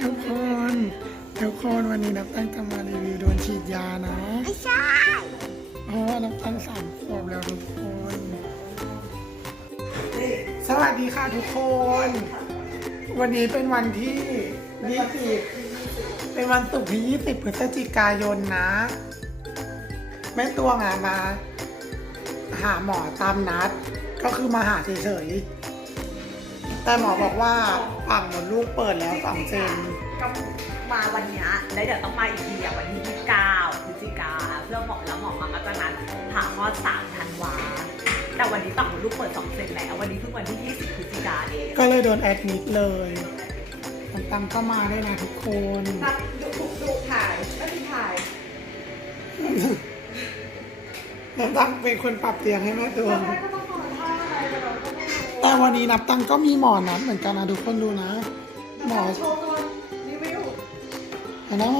ทุกคน ทุกคนวันนี้นับตั้งจะมารีวิวโดนฉีดยานะ ไม่ใช่ เพราะว่านับตั้งสามขวบแล้วทุกคน สวัสดีค่ะทุกคน วันนี้เป็นวันที่ยี่สิบเป็นวันศุกร์ที่ยี่สิบพฤศจิกายนนะ แม่ตัวงานมา หาหมอตามนัด ก็คือมาหาเฉยๆแต่หมอบอกว่าปากหมดลูกเปิดแล้วสองเซนก็มาวันเนี้ยแล้วเดี๋ยวต้องมาอีกทีอะวันที่ 29พฤศจิกาเพื่อหมอแล้วหมอมาก็จะนัดผ่าคลอด3ธันวาแต่วันนี้ต่างมดลูกเปิด2เซนแล้ว วันนี้เพิ่งวันที่ 20พฤศจิกาเองก็เลยโดนแอดมิดเลยตังๆก็มาได้นะทุกคน นับตั้งเป็นคนปรับเตียงให้แม่ตัวแล้วก็ต้องนอนท่าอะไรแต่เราก็ไม่รู้แต่วันนี้นับตั้งก็มีหมอนัดเหมือนกันนะทุกคนดูนะ หมอโชว์ก่อนรีวิวเห็นนะไหม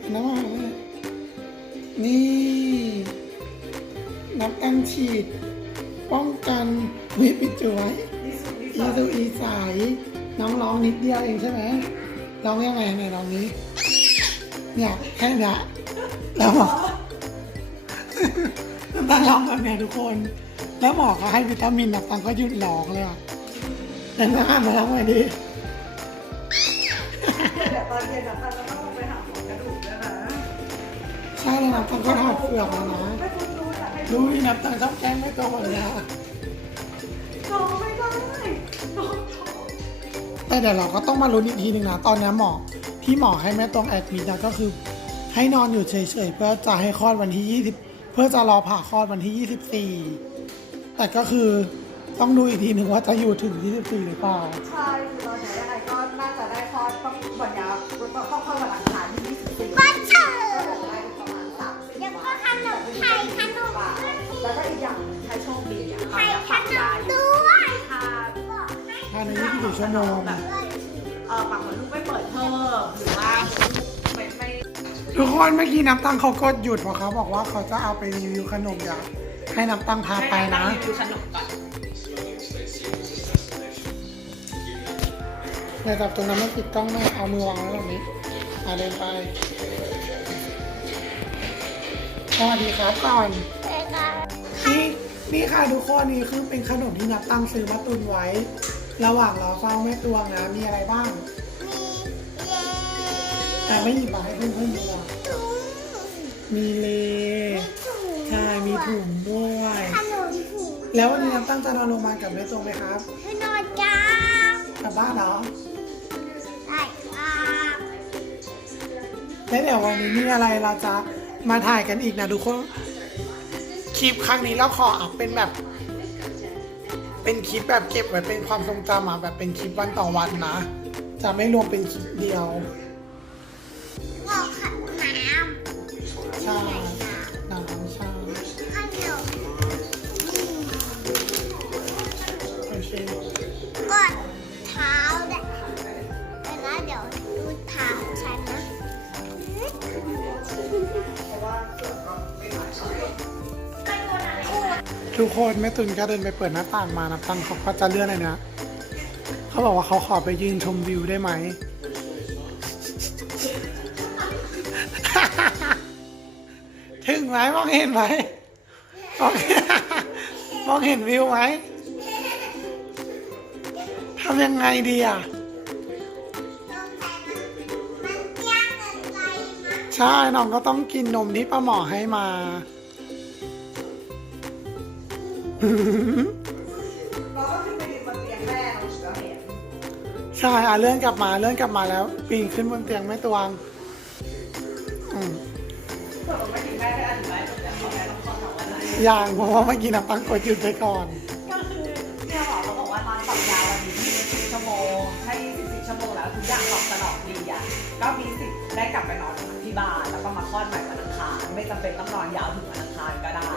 เห็นนะไหมนี่ นับตั้งฉีด ป้องกันวิปิดจวยดีสุดดีอีสุสุดอีใสน้องร้องนิดเดียวเองใช่ไหมร้องยังไงไหนร้องนี้ เนี่ยแค่เนี้ยแล้วหมอ น้ำตาลร้องแบบเนี้ยทุกคน แล้วหมอก็ให้วิตามินน้ำตาลก็หยุดร้องเลยอะแต่หน้ามาแล้วไงดีเดี๋ยวตอนเย็นนะคะเราต้องไปหาหมอกระดูกด้วยนะใช่แล้วน้ำตาลก็ถอดเปลือกแล้วนะให้คุณดูอยากให้ดูน้ำตาลชอบแกล้งไม่ตัวหมดเลยอะโชว์ไม่ได้โชว์โชว์แต่เดี๋ยวเราก็ต้องมาลุ้นอีกทีหนึ่งนะตอนนี้หมอที่หมอให้แม่ตรงแอดมิดนะก็คือ ให้นอนอยู่เฉยๆเพื่อจะให้คลอดวันที่20เพื่อจะรอผ่าคลอดวันที่ 24 แต่ก็คือต้องดูอีกทีหนึ่งว่าจะอยู่ถึง 24 หรือเปล่า ใช่คือตอนนี้ยังไงก็น่าจะได้คลอดต้องวันนี้ต้องคลอดวันอังคารที่ 24บ้านเธอก็จะได้ประมาณ30ยังก็ขนมไทยขนมแล้วก็อีกอย่างใครโชคดีอะไทยขนมด้วยถ้าภายใน24ชั่วโมงแบบเออปากมดลูกไม่เปิดเพิ่มหรือว่าไม่ไม่ ทุกคนเมื่อกี้น้ำตังเขาก็หยุดเพราะเขาบอกว่าเขาจะเอาไปรีวิวขนมอยากให้น้ำตังพาไปนะ ดูขนมก่อนในจับตรงนั้นไม่ปิดกล้องไม่เอามือวางไว้แบบนี้อ่าเดินไปสวัสดีครับก่อนนี่นี่ค่ะทุกคนนี่คือเป็นขนมที่นับตั้งซื้อมาตุนไว้ ระหว่างรอเฝ้าแม่ตวงนะมีอะไรบ้าง แต่ไม่หยิบมาให้เพื่อนๆดูอะมีเลใช่มีถุงด้วย ขนมถุงแล้ววันนี้นับตั้งจะนอนโรงพยาบาลกับแม่ตวงไหมครับให้นอนจ้ากลับบ้านเหรอได้ครับแล้วเดี๋ยววันนี้มีอะไรเราจะมาถ่ายกันอีกนะทุกคนคลิปครั้งนี้เราขออัพเป็นแบบ เป็นคลิปแบบเก็บไว้เป็นความทรงจำอะแบบเป็นคลิปวันต่อวันนะ จะไม่รวมเป็นคลิปเดียว ทุกคนแม่ตุนก็เดินไปเปิดหน้าต่างมานะตังเขาก็จะเลื่อนอะไรนะ เขาบอกว่าเขาขอไปยืนชมวิวได้ไหม ถึงไหมมองเห็นไหมมองมองเห็นวิวไหมทำยังไงดีอะมันยากเกินไปนะใช่น้องก็ต้องกินนมที่ป้าหมอให้มา เราก็ขึ้นไปยืนบนเตียงแม่เราถึงจะเห็นใช่อะเลื่อนกลับมาเลื่อนกลับมาแล้ว ปีนขึ้นบนเตียงแม่ตวงอืมเผื่อไม่ถึงแม่ได้อธิบายตั้งแต่เขาแม่ต้องคลอดสองวันไหนอย่างเพราะว่าเมื่อกี้น้ำตั้งกดหยุดไปก่อน ก็คือเนี่ยหมอเขาบอกว่านอนฝักยาววันนี้24ชั่วโมงถ้า24ชั่วโมงแล้วทุกอย่างตอบสนองดีอะก็มีสิทธิ์ได้กลับไปนอนที่บ้านแล้วก็มาคลอดใหม่วันอังคารไม่จำเป็นต้องนอนยาวถึงวันอังคารก็ได้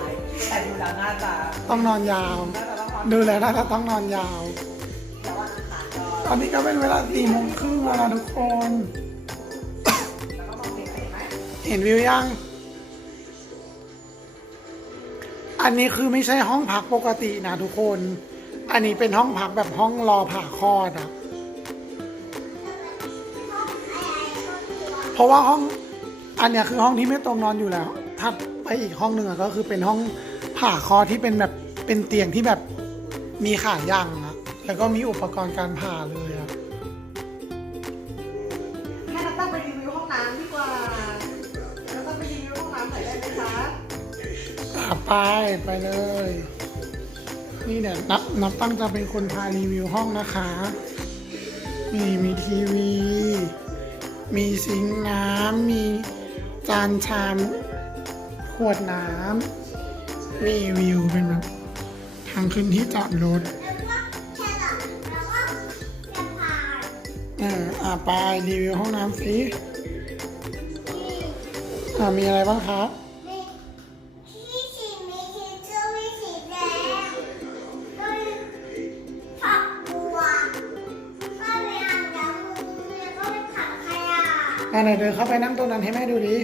แต่ดูแล้วน่าจะต้องนอนยาว น่าจะต้องนอนดูแลน่าจะต้องนอนยาว แต่วันอังคารก็ตอนนี้ก็เป็นเวลาสี่โมงครึ่งแล้วนะทุกคน แล้วก็มองเห็นเห็นไหมเห็นวิวยัง อันนี้คือไม่ใช่ห้องพักปกตินะทุกคน อันนี้เป็นห้องพักแบบห้องรอผ่าคลอดอะเพราะว่าห้อง อันเนี้ยคือห้องที่แม่ตรงนอนอยู่แล้วถัด ไปอีกห้องหนึ่งอะก็คือเป็นห้องผ่าคลอดที่เป็นแบบเป็นเตียงที่แบบมีขาย่างอะแล้วก็มีอุปกรณ์การผ่าเลยอะให้นักตั้งไปรีวิวห้องน้ำดีกว่านักตั้งไปรีวิวห้องน้ำหน่อยได้ไหมคะอะไปไปเลย นี่เดี๋ยวนับนับตั้งจะเป็นคนพารีวิวห้องนะคะ มีมีทีวี มีซิงค์น้ำมีจานชาม ขวดน้ำมีวิวเป็นแบบทางขึ้นที่จอดรถแล้วก็แครอทแล้วก็จะพาเอออะไปรีวิวห้องน้ำสิมีอะมีอะไรบ้างครับมีที่สีมีทิชชู่มีสีแดงก็มีฝักบัวก็มีอ่างล้างมือแล้วก็มีถังขยะอะไหนเดินเข้าไปนั่งตรงนั้นให้แม่ดูดิ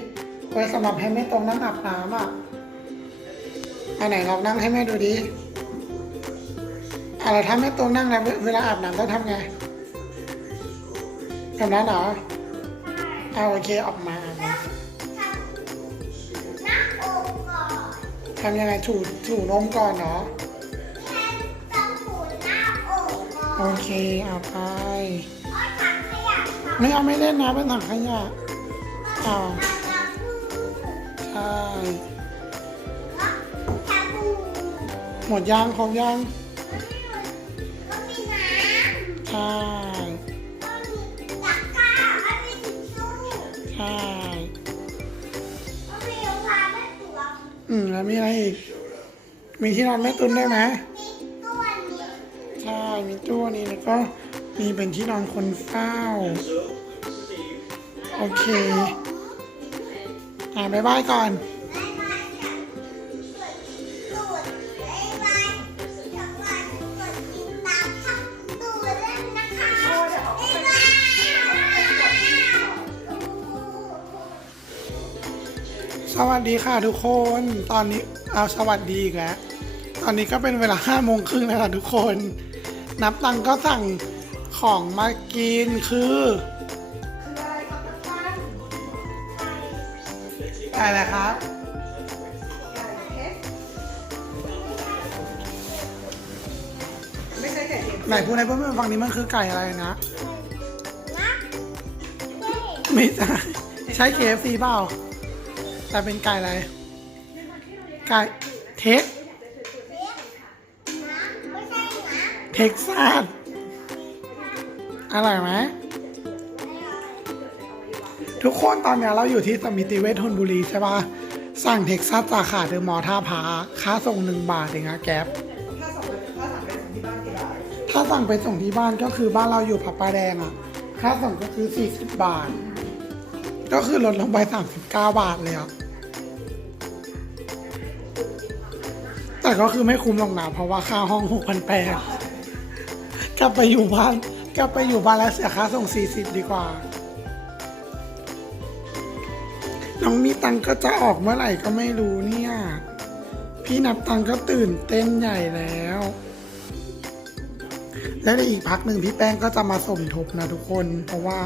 ไว้สำหรับให้แม่ตรงนั่งอาบน้ำอะอันไหนลองนั่งให้แม่ดูดิอะไรถ้าแม่ตรงนั่งแล้วเวเวลาอาบน้ำต้องทำไงแบบนั้นเหรอเอาโอเคออกมาอาบน้ทำหน้าอกก่อนำทำยังไงถูถูนมก่อนเนาะแค่ต้องถูหน้าอกก่อนโอเคเอาไปเอาถังขยะค่ะไม่เอาไม่เล่นนะเป็นถังขยะอ้าวอ่างล้างมือ ใช่แล้วชาบูหมดยางของยางก็มีน้ำใช่ก็มีตะกร้าก็มีทิชชู่ใช่ก็มีรองเท้าแม่ตัวอืมแล้วมีอะไรอีก มีที่นอนแม่ตุนได้วยไหมมีตัวนี้ใช่ มีตู้นี้แล้วก็มีเป็นที่นอนคนเฝ้า โอเค อ่านบายบายก่อนสวัสดีค่ะทุกคน ตอนนี้เอาสวัสดีอีกแล้ว ตอนนี้ก็เป็นเวลาห้าโมงครึ่งแล้วค่ะทุกคน นับตังก็สั่งของมากินคือ อะไรครับไก่เพชรไม่ใช่ไก่เค็มไหนพูดให้เพื่อนๆฟังนี้มันคือไก่อะไรนะนะเฮ้ยไม่ใช่ใช่ KFC เปล่า แต่เป็นไก่อะไร ไก่เท็กนะไม่ใช่นะเท็กซัสอร่อยไหม ทุกคนตอนเนี้ยเราอยู่ที่สมิติเวชธนบุรีใช่ปะสั่งเท็กซัสสาขาเดอะมอท่าพาค่าส่งหนึ่งบาทเองนะแก๊ปถ้าสองถ้าสั่งไปถึงที่บ้านกี่บาทถ้าสั่งไปส่งที่บ้านก็คือบ้านเราอยู่ผับปลาแดงอะค่าส่งก็คือ 40 บาท ก็คือลดลงไป 39 บาทเลยอะแต่ก็คือไม่คุ้มหรอกนะเพราะว่าค่าห้อง6,800กลับไปอยู่บ้านกลับไปอยู่บ้านแล้วเสียค่าส่ง 40 ดีกว่า น้องมีตังก็จะออกเมื่อไหร่ก็ไม่รู้เนี่ย พี่นับตังก็ตื่นเต้นใหญ่แล้ว และในอีกพักหนึ่งพี่แป้งก็จะมาสมทบนะทุกคน เพราะว่า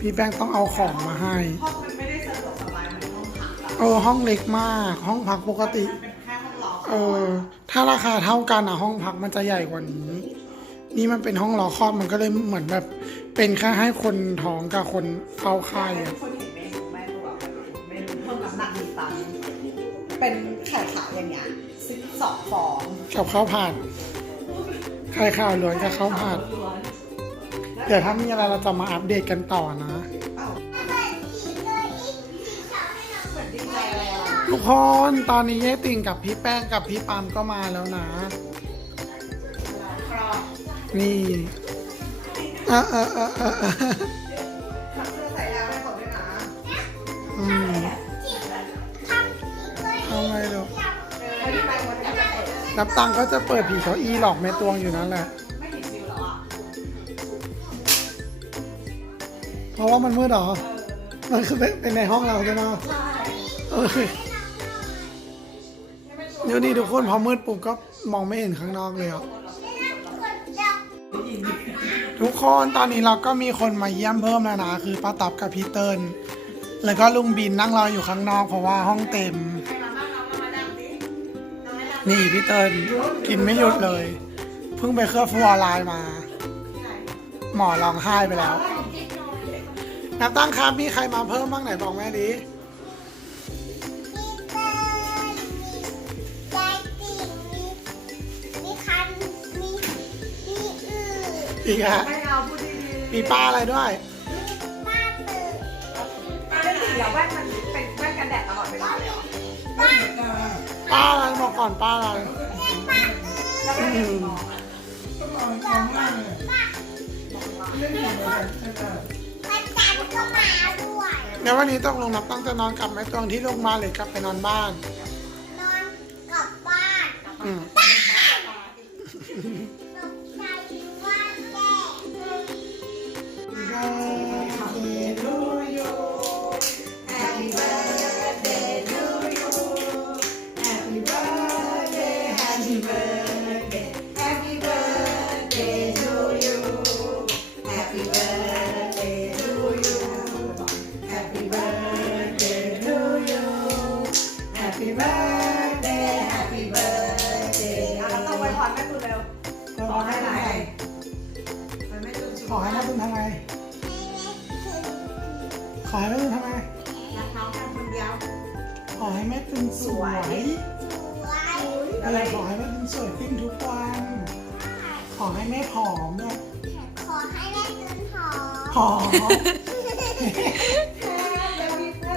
พี่แป้งต้องเอาของมาให้ ห้องมันไม่ได้สะดวกสบายเหมือนห้องพักอะเออห้องเล็กมาก ห้องพักปกติ มันเป็นแค่ห้องรอเออถ้าราคาเท่ากันอะห้องพักมันจะใหญ่กว่านี้ นี่มันเป็นห้องรอคลอดมันก็เลยเหมือนแบบ เป็นแค่ให้คนท้องกับคนเฝ้าไข่ทุอะกคน เป็นไข่ขาวอย่างเงี้ยสิบสองฟองกับข้าวผัดไข่ข้าวล้วนกับข้าวผัด ล้วนเดี๋ยวถ้ามีอะไรเราจะมาอัปเดตกันต่อนะ เอ้าเปิดสีเลยอีกสีขาวให้เราเหมือนดีใจแล้วทุกคนตอนนี้เย้ติ่งกับพี่แป้งกับพี่ปามก็มาแล้วนะ ครับนี่เออเออเออเออเออทำเสื้อใส่แล้วให้เขาด้วยนะ อืมทำสี ไงลูกไม่ได้ไปวันนี้จะเปิดนับตังก็จะเปิดผีเก้าอีหลอกแม่ตวงอยู่นั่นแหละ เพราะว่ามันมืดหรอ มันคือเป็นในห้องเราใช่ไหมเออไม่เป็นตัวเดี๋ยวนี้ทุกคนพอมืดปุ๊บก็มองไม่เห็นข้างนอกเลยอะทุกคนตอนนี้เราก็มีคนมาเยี่ยมเพิ่มแล้วนะ คือป้าต๊อบกับพี่เติ้ลแล้วก็ลุงบินนั่งรออยู่ข้างนอกเพราะว่าห้องเต็ม นี่พี่เติ้ลกินไม่หยุดเลย เพิ่งไปเคลือบฟลูออไรด์มา หมอร้องไห้ไปแล้ว นับตั้งครับมีใครมาเพิ่มบ้างไหนบอกแม่ดิมีเปิ้ลมียายติ่งมีมีคันมีมีอืออีกอะไม่เอาพูดดีมีป้าอะไรด้วยป้าตือๆไม่ดีแล้วแว่นมันเป็นแว่นกันแดดตลอดเวลาเลยเหรอป้าอะไรบ อกก่อนป้าอะไรแล้วก็เห็นมองอะป้าจันก็มาด้วยเดี๋ยววันนี้ต้องลงนับตั้งจะนอนกลับไหมตรงที่ลงมาหรือกลับไปนอนบ้านนอนกลับบ้านอืม อให้แม่ตุนสวยสวยไว้อะไรขอให้แม่ตุนสวยขึ้นทุกวัน ขอให้แม่ผอมเนี่ยขอให้แม่เดินหอผอม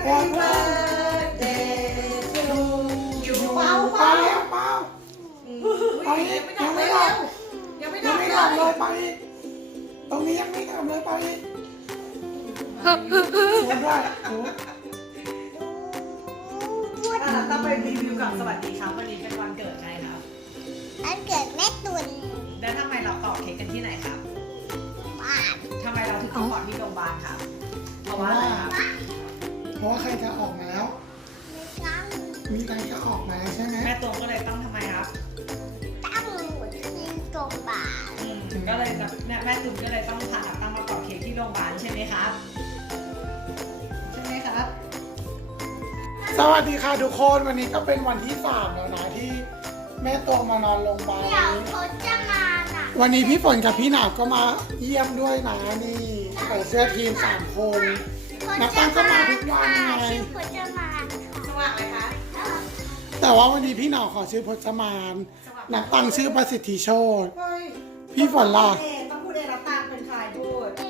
Happy birthday to you เป้าเป้าเป้าไปอีกยังไม่ดับยังไม่ยัดังบไม่ดับเลยไปอีกตรงนี้ยังไม่ดับเลยไปอีกสวยด้วยโอ้ ต้องไปรีวิวกับสวัสดีครับ วันนี้เป็นวันเกิดใครครับอันเกิดแม่ตุนแล้วทำไมเราต่อเค้กกันที่ไหนครับบ้านทำไมเราถึงต้องต่อที่โรงพยาบาลครับ เพราะว่าอะไรครับ เพราะว่าใครจะออกมาแล้ว ไม่ตั้งมีใครจะออกมาแล้วใช่ไหมแม่ตวงก็เลยต้องทำไมครับตั้งหมดที่ตรงบ้านอืมก็เลยแบบแม่แม่ตุนก็เลยต้องพาตั้งมาต่อเค้กที่โรงพยาบาลใช่ไหมครับ สวัสดีค่ะทุกคนวันนี้ก็เป็นวันที่สามแล้วนะที่แม่ตวงมานอนโรงพยาบาลเดี๋ยวเขาจะมาน่ะวันนี้พี่ฝนกับพี่หนาวก็มาเยี่ยมด้วยนะนี่ใส่เสื้อทีมสามคนนับตั้งก็มาทุกวันไง ชื่อเขาจะมาสว่างเลยคะแต่ว่าวันนี้พี่หนาวขอชื่อพจมานนับตั้งชื่อประสิทธิโชตพี่ฝนล่ะต้องพูดเองรับตามเป็นใครพูดเป็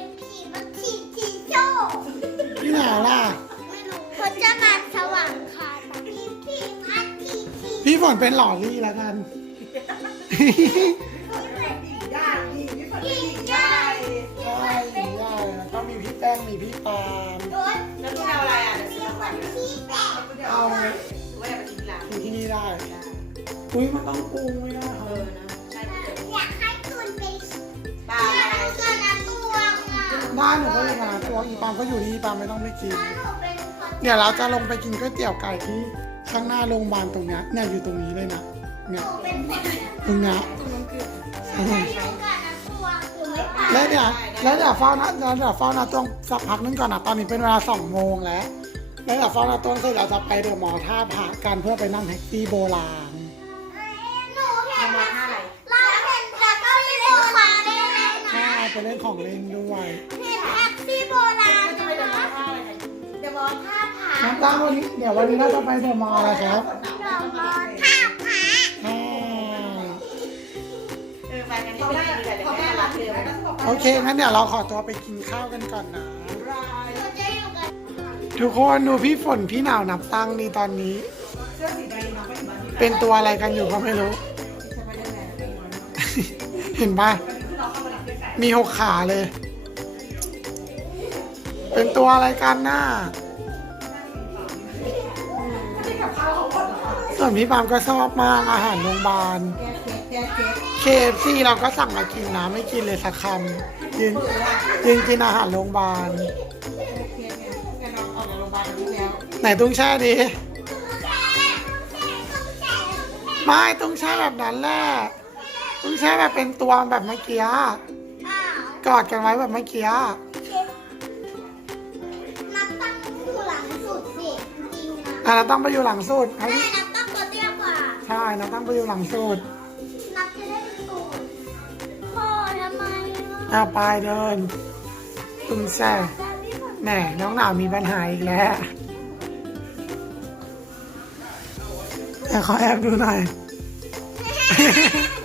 พี่ฝนเป็นหล่อลี่แล้วกัน ย่าดีพี่ฝนเป็นหญิงใหญ่ใช่ใช่แล้วก็มีพี่แป้งมีพี่ปาล์มแล้วคุณเอาอะไรอะเดี๋ยวมีซื้อมานที่แปดเอาหรือว่าอยากไปกินร้านกินที่นี่ได้ อุ้ยมันต้องปรุงไม่ได้เหรเอออนะใช่เกิดอยากให้ตุนเป็นตาอยากให้ตุนนะตัวอะได้หนูก็เลยมาตัวอีปาล์มก็อยู่นี่อีปาล์มไม่ต้องไปกิน ถ้าหนูเป็นคน เดี๋ยวเราจะลงไปกินก๋วยเตี๋ยวไก่ที่ ข้างหน้าโรงพยาบาลตรงเนี้ยเนี่ยอยู่ตรงนี้เลยนะหเนี่ยนูเป็นคนตรงเนี้ยจะอยู่กับนะตัวหนูไม่ไปแล้วเดี๋ยวแล้วเดี๋ยวเฝ้านะแล้วเดี๋ยวเฝ้านะตรงสักพักนึงก่อนนะตอนนี้เป็นเวลาสองโมงแล้ว แล้วเดี๋ยวเฝ้านะตรงเสร็จเราจะไปเดอะมอลล์ท่าพระกันเพื่อไปนั่งแท็กซี่โบราณหนูเห็นนะเราเห็นแล้วก็มีโบราณด้วยนะใช่ไปเล่นของเล่นด้วย เห็นแท็กซี่โบ น้ำตาลวันนี้เดี๋ยววันนี้เราจะไปเดอะมอลล์อะไรครับเดอะมอลล์ท่าผาใช่เออไปกันที่ไม่ดีแต่เดี๋ยวแม่รับถือแล้วก็บอกโอเคงั้นเดี๋ยวเราขอตัวไปกินข้าวกันก่อนนะรายหนูจะอยู่กับทุกคนดูพี่ฝนพี่หนาวนับตังค์นี่ตอนนี้เสื้อสีแดงน้องก็อยู่บ้านที่เป็นตัวอะไรกันอยู่ก็ไม่รู้จะไปเล่นไหนเป็นวันเห็นปะวันนี้คือน้องเข้ามาหลับด้วยกันมีหกขาเลย เป็นตัวอะไรกันน่า ส่วนพี่ปามก็ชอบมากอาหารโรงพยาบาลแกเค้กแกเค้ก KFC เราก็สั่งมากินนะไม่กินเลยสักคำยืนยืนกินอาหารโรงพยาบาลเค้กเนี่ยแกน้องออกจากโรงพยาบาลนี้แล้วไหนตุ้งแช่ดิแม่ต้องแช่ต้องแช่ต้องแช่ไม่ต้องใช้แบบนั้นแหละต้องใช้แบบเป็นตัวแบบเมื่อกี้อ้าวกอดกันไว้แบบเมื่อกี้ อะเราต้องไปอยู่หลังสุดให้แม่นับตั้งตัวเตี้ยกว่าใช่เราต้องไปอยู่หลังสุดนับจะได้เป็นตูดพ่อทำไมอะไปเดินตึงแซ่แหน่น้องหนาวมีปัญหาอีกแล้วแต่ขอแอบดูหน่อยเ